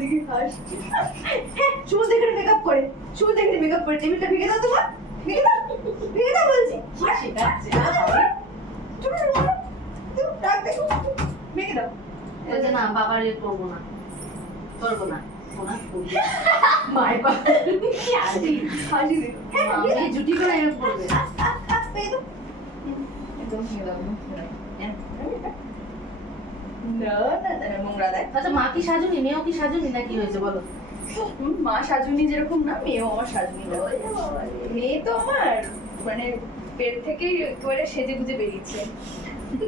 দেখি হাসছে। চুল দেখে মেকআপ করে, চুল দেখে মেকআপ করে। টেবিলটা ভেঙে দাও তোমার, ভেঙে দাও, ভেঙে দাও বলছি। শেখাচ্ছে ভেঙে দাও। না বাবার ইয়ে করবো না, করবো না। মায়ের কথা হাসি হাসি জুটি করে এরকম করবে। আচ্ছা মা কি সাজুনি, মেয়েও কি সাজুনি না কি হয়েছে বলো? মা সাজুনি যেরকম না, মেয়েও আমার সাজুনি। মেয়ে তো আমার মানে পেট থেকে একেবারে সেজে গুজে বেরিয়েছে,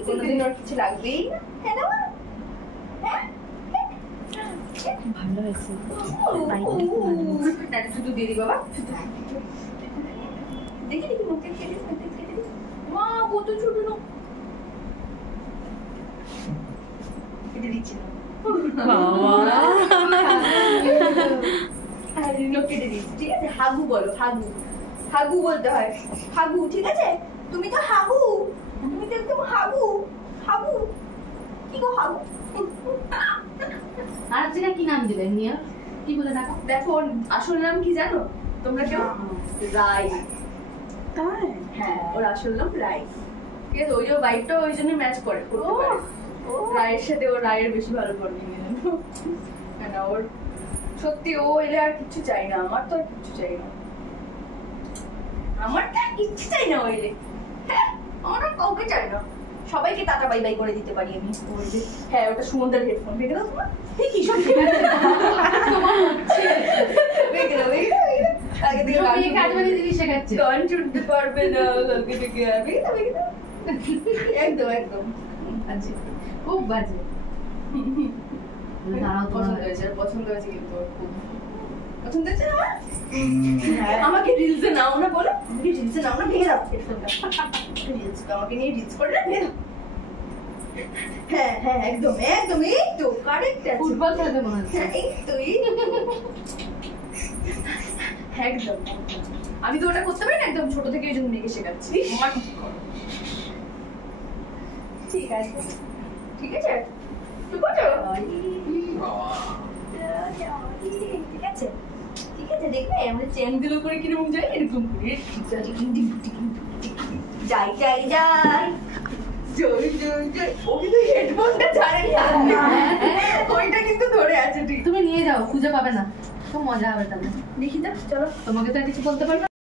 কোনোদিন ওর কিছু লাগবেই না। ভালো হয়েছে, শুধু দিদি বাবা দেখি দেখি মুখে খেলে মা কত ছোট না এটা দিচ্ছি না কেটে দিচ্ছি। ঠিক আছে, হাগু বলো, হাগু হাগু বলতে হয়, হাগু। ঠিক আছে, তুমি তো হাগু, তুমি তো একদম হাগু হাগু। কি গো হাগু? আর যেটা কি নাম দিলেন নিয়া, কি বলে ডাকা? দেখো আসল নাম কি জানো তোমরা কেউ? রাই। তাই? হ্যাঁ, ওর আসল নাম রাই। ঠিক আছে, ওই যে বাইকটা ওই জন্য ম্যাচ করে, রায়ের সাথে ওর রায়ের বেশি ভালো পড়বে না। ওর সত্যি ও এলে আর কিচ্ছু চাই না, আমার তো আর কিচ্ছু চাই না, আমার তো আর কিচ্ছু চাই না। ও এলে আমার আর কাউকে চাই না, সবাইকে টাটা বাই বাই করে দিতে পারি আমি। হ্যাঁ, ওটা সুমনদার হেডফোন। ভেঙে দাও তোমার, কি সব ভেঙে দাও, আগে থেকে জিনিস শেখাচ্ছে, গান শুনতে পারবে না কালকে থেকে। একদম একদম খুব বাজে। পছন্দ হয়েছে, পছন্দ হয়েছে কিন্তু পছন্দ হয়েছে না আমাকে রিলসে নাও না বলো, আমাকে রিলসে নাও না। ভেঙে দাও হেডফোনটা, রিলস আমাকে নিয়ে রিলস করে না, ভেঙে দাও। হ্যাঁ হ্যাঁ একদম একদম, এই তো কারেক্ট আছে। ফুটবল খেলতে মনে হচ্ছে। এই তো একদম। আমি তো ওটা করতে পারি না, একদম ছোট থেকে এই জন্য মেয়েকে শেখাচ্ছি। ঠিক আছে ঠিক আছে, ঠিক আছে ঠিক আছে ঠিক আছে। দেখবে আমাদের চেন দিল করে কিরকম যায়, এরকম করে যাই যাই যাই জয় জয় জয়। ও কিন্তু হেডফোনটা ছাড়েনি, ওইটা কিন্তু ধরে আছে। ঠিক, তুমি নিয়ে যাও, খুঁজে পাবে না, খুব মজা হবে তাহলে। দেখি তো, চলো। তোমাকে তো আর কিছু বলতে পারবে